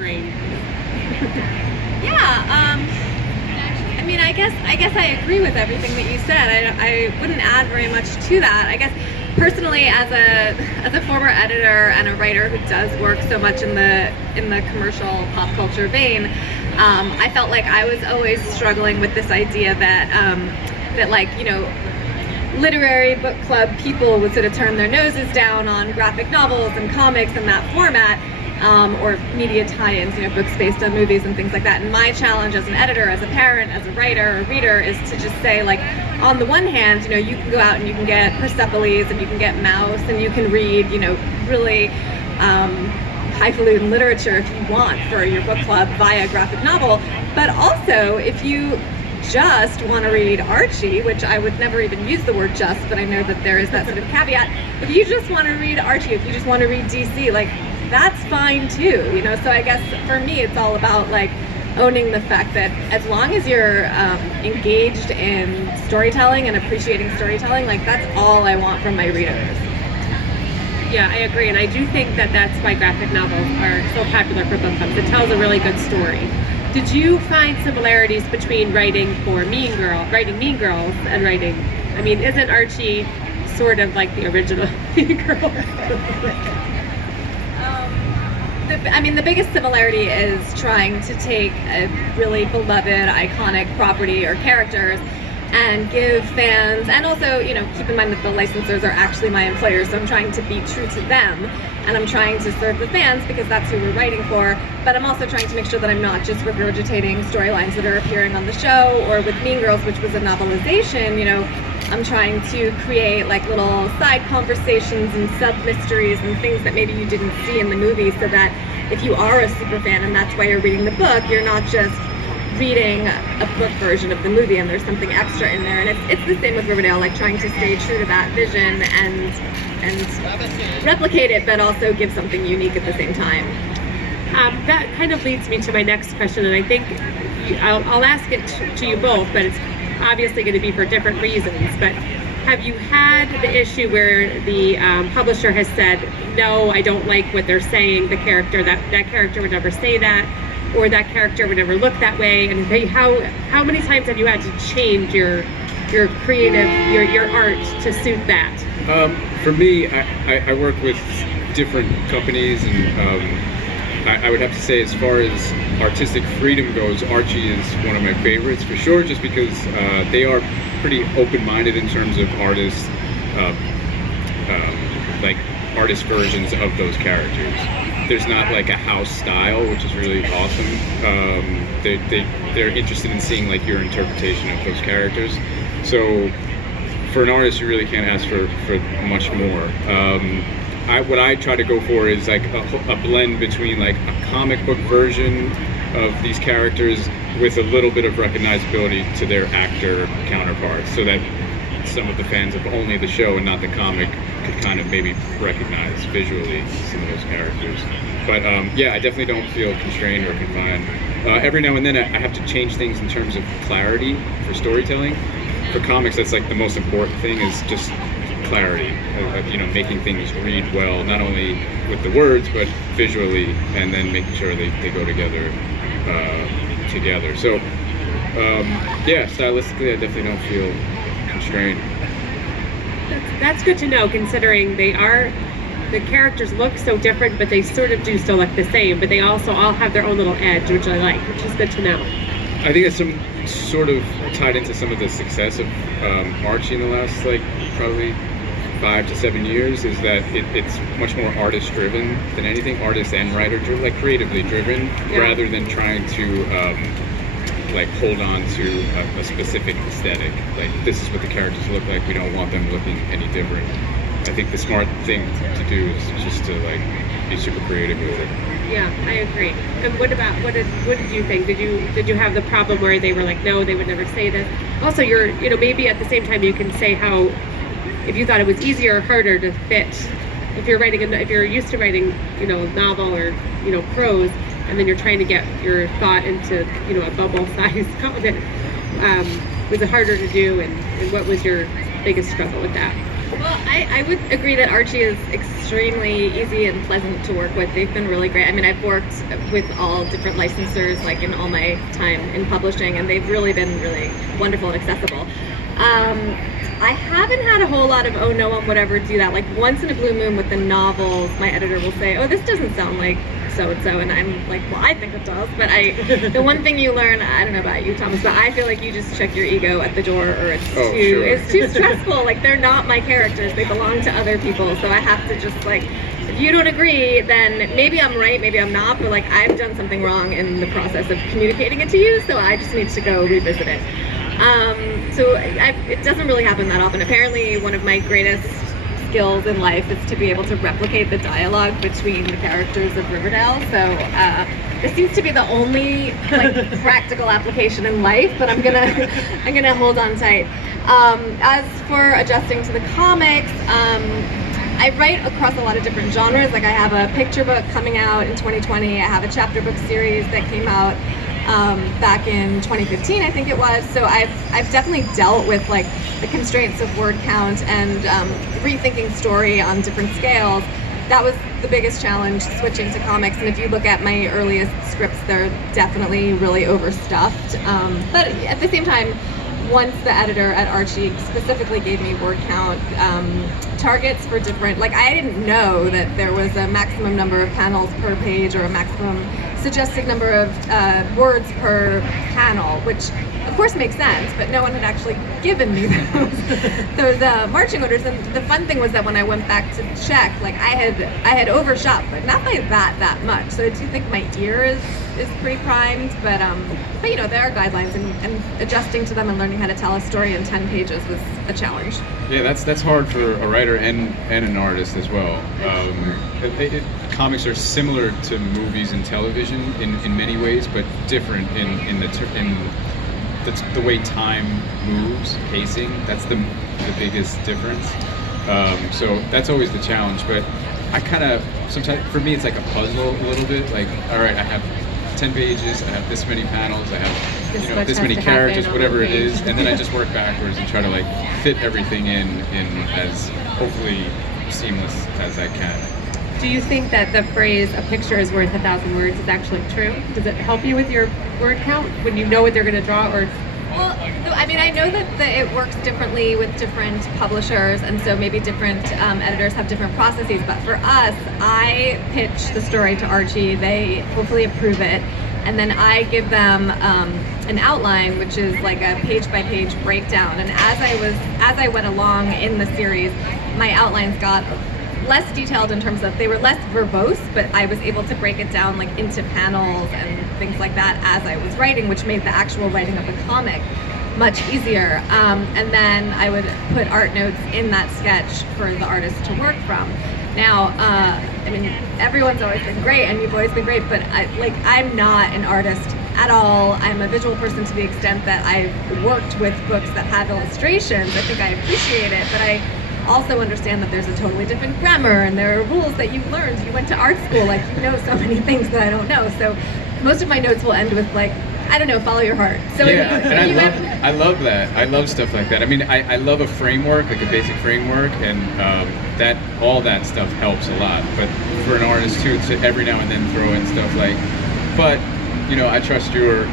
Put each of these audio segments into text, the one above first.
brain. Yeah, I mean, I guess I agree with everything that you said. I wouldn't add very much to that. I guess personally, as a former editor and a writer who does work so much in the commercial pop culture vein, I felt like I was always struggling with this idea that that, like, you know, literary book club people would sort of turn their noses down on graphic novels and comics in that format. Or media tie-ins, you know, books based on movies and things like that. And my challenge as an editor, as a parent, as a writer, a reader, is to just say, like, on the one hand, you know, you can go out and you can get Persepolis and you can get Mouse and you can read, you know, really highfalutin literature if you want for your book club via graphic novel. But also, if you just want to read Archie, which I would never even use the word just, but I know that there is that sort of caveat. If you just want to read Archie, if you just want to read DC, like, that's fine too, you know. So I guess for me, it's all about, like, owning the fact that as long as you're engaged in storytelling and appreciating storytelling, like, that's all I want from my readers. Yeah, I agree, and I do think that that's why graphic novels are so popular for book clubs. It tells a really good story. Did you find similarities between writing Mean Girls, and writing? I mean, isn't Archie sort of like the original Mean Girl? I mean, the biggest similarity is trying to take a really beloved, iconic property or characters and give fans, and also, you know, keep in mind that the licensors are actually my employers, so I'm trying to be true to them, and I'm trying to serve the fans because that's who we're writing for, but I'm also trying to make sure that I'm not just regurgitating storylines that are appearing on the show. Or with Mean Girls, which was a novelization, you know, I'm trying to create, like, little side conversations and sub-mysteries and things that maybe you didn't see in the movie, so that if you are a super fan and that's why you're reading the book, you're not just reading a book version of the movie and there's something extra in there. And it's the same with Riverdale, like, trying to stay true to that vision and replicate it, but also give something unique at the same time. That kind of leads me to my next question, and I think I'll ask it to you both, but it's obviously going to be for different reasons. But have you had the issue where the publisher has said, no, I don't like what they're saying, the character, that character would never say that, or that character would never look that way? And how many times have you had to change your creative, your art to suit that? For me, I work with different companies, and I would have to say, as far as artistic freedom goes, Archie is one of my favorites for sure, just because they are pretty open-minded in terms of artists, like artist versions of those characters. There's not like a house style, which is really awesome. They're interested in seeing, like, your interpretation of those characters. So for an artist, you really can't ask for much more. What I try to go for is, like, a blend between, like, a comic book version of these characters with a little bit of recognizability to their actor counterparts, so that some of the fans of only the show and not the comic could kind of maybe recognize visually some of those characters. But yeah, I definitely don't feel constrained or confined. Every now and then I have to change things in terms of clarity for storytelling. For comics, that's, like, the most important thing, is just clarity, you know, making things read well, not only with the words but visually, and then making sure they go together. So yeah, stylistically, I definitely don't feel constrained. That's good to know, considering the characters look so different, but they sort of do still look the same, but they also all have their own little edge, which I like, which is good to know. I think it's some sort of tied into some of the success of Archie in the last, like, probably 5 to 7 years, is that it's much more artist driven than anything, artist and writer driven, like creatively driven, rather than trying to like hold on to a specific aesthetic. Like, this is what the characters look like, we don't want them looking any different. I think the smart thing to do is just to, like, be super creative with it. Yeah, I agree. And what did you think? Did you have the problem where they were like, no, they would never say this? Also, maybe at the same time you can say how, if you thought it was easier or harder to fit, if you're used to writing, novel or, prose, and then you're trying to get your thought into, a bubble-sized comic, was it harder to do, and what was your biggest struggle with that? Well, I would agree that Archie is extremely easy and pleasant to work with. They've been really great. I mean, I've worked with all different licensors, like in all my time in publishing, and they've really been really wonderful and accessible. I haven't had a whole lot of, oh, no one would ever do that. Like once in a blue moon with the novels, my editor will say, oh, this doesn't sound like so-and-so, and I'm like, well, I think it does, but the one thing you learn, I don't know about you, Thomas, but I feel like you just check your ego at the door, or it's too stressful. Like, they're not my characters, they belong to other people, so I have to just, like, if you don't agree, then maybe I'm right, maybe I'm not, but like, I've done something wrong in the process of communicating it to you, so I just need to go revisit it. It doesn't really happen that often. Apparently, one of my greatest skills in life is to be able to replicate the dialogue between the characters of Riverdale. So this seems to be the only like practical application in life, but I'm gonna hold on tight. As for adjusting to the comics, I write across a lot of different genres. Like I have a picture book coming out in 2020. I have a chapter book series that came out back in 2015, I think it was. So I've definitely dealt with like the constraints of word count and rethinking story on different scales. That was the biggest challenge, switching to comics. And if you look at my earliest scripts, they're definitely really overstuffed. But at the same time, once the editor at Archie specifically gave me word count targets for different, like I didn't know that there was a maximum number of panels per page or a maximum suggested number of words per panel, which of course makes sense, but no one had actually given me those marching orders. And the fun thing was that when I went back to check, like I had overshot, but not by that much. So I do think my ear is pretty primed, but you know, there are guidelines, and adjusting to them and learning how to tell a story in 10 pages was a challenge. Yeah, that's hard for a writer and an artist as well. Comics are similar to movies and television in many ways, but different in the way time moves, pacing. That's the biggest difference. So that's always the challenge. But I kind of, sometimes for me it's like a puzzle a little bit. Like, all right, I have 10 pages, I have this many panels, I have this many characters, whatever it is, and then I just work backwards and try to like fit everything in as hopefully seamless as I can. Do you think that the phrase "a picture is worth 1,000 words" is actually true? Does it help you with your word count when you know what they're going to draw? Or well, I mean, I know that it works differently with different publishers, and so maybe different editors have different processes. But for us, I pitch the story to Archie. They hopefully approve it, and then I give them an outline, which is like a page-by-page breakdown. And as I went along in the series, my outlines got less detailed in terms of, they were less verbose, but I was able to break it down like into panels and things like that as I was writing, which made the actual writing of the comic much easier. And then I would put art notes in that sketch for the artist to work from. Now, I mean, everyone's always been great, and you've always been great, but I'm not an artist at all. I'm a visual person to the extent that I've worked with books that have illustrations. I think I appreciate it, but I also understand that there's a totally different grammar, and there are rules that you've learned. You went to art school, like you know so many things that I don't know. So most of my notes will end with like, I don't know, follow your heart. So yeah, and I love that. I love stuff like that. I mean, I love a framework, like a basic framework, and all that stuff helps a lot. But for an artist too, to every now and then throw in stuff like, but you know, I trust your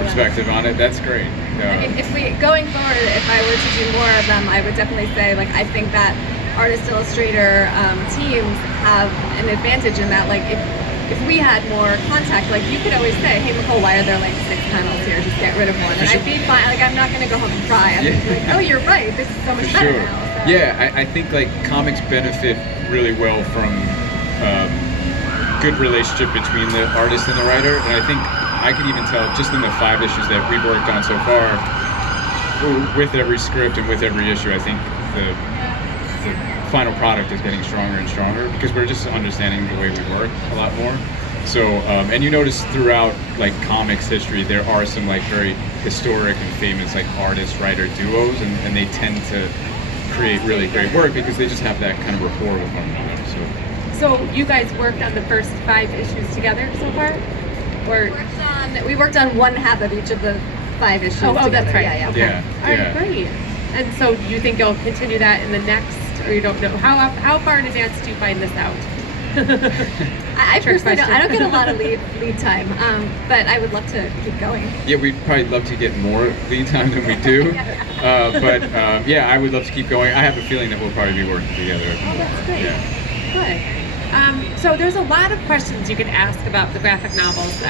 perspective on it. That's great. I mean, going forward, if I were to do more of them, I would definitely say, like, I think that artist illustrator teams have an advantage in that, like, if we had more contact, like, you could always say, hey, Nicole, why are there like 6 panels here? Just get rid of one. And I'd be fine. Like, I'm not going to go home and cry. I'm like, oh, you're right. This is so much better now. So. Yeah, I think like comics benefit really well from good relationship between the artist and the writer, and I think I can even tell just in the 5 issues that we've worked on so far, with every script and with every issue, I think the final product is getting stronger and stronger because we're just understanding the way we work a lot more. So, and you notice throughout like comics history, there are some like very historic and famous like artist-writer duos, and they tend to create really great work because they just have that kind of rapport with one another. So you guys worked on the first 5 issues together so far? Or we worked on one half of each of the 5 issues together. That's right. Yeah. Okay. Yeah. All right, great. And so do you think you'll continue that in the next, or you don't know? How far in advance do you find this out? I personally question. I don't get a lot of lead time, but I would love to keep going. Yeah, we'd probably love to get more lead time than we do. But yeah, I would love to keep going. I have a feeling that we'll probably be working together. Oh, that's great. Yeah. Good. So there's a lot of questions you could ask about the graphic novels.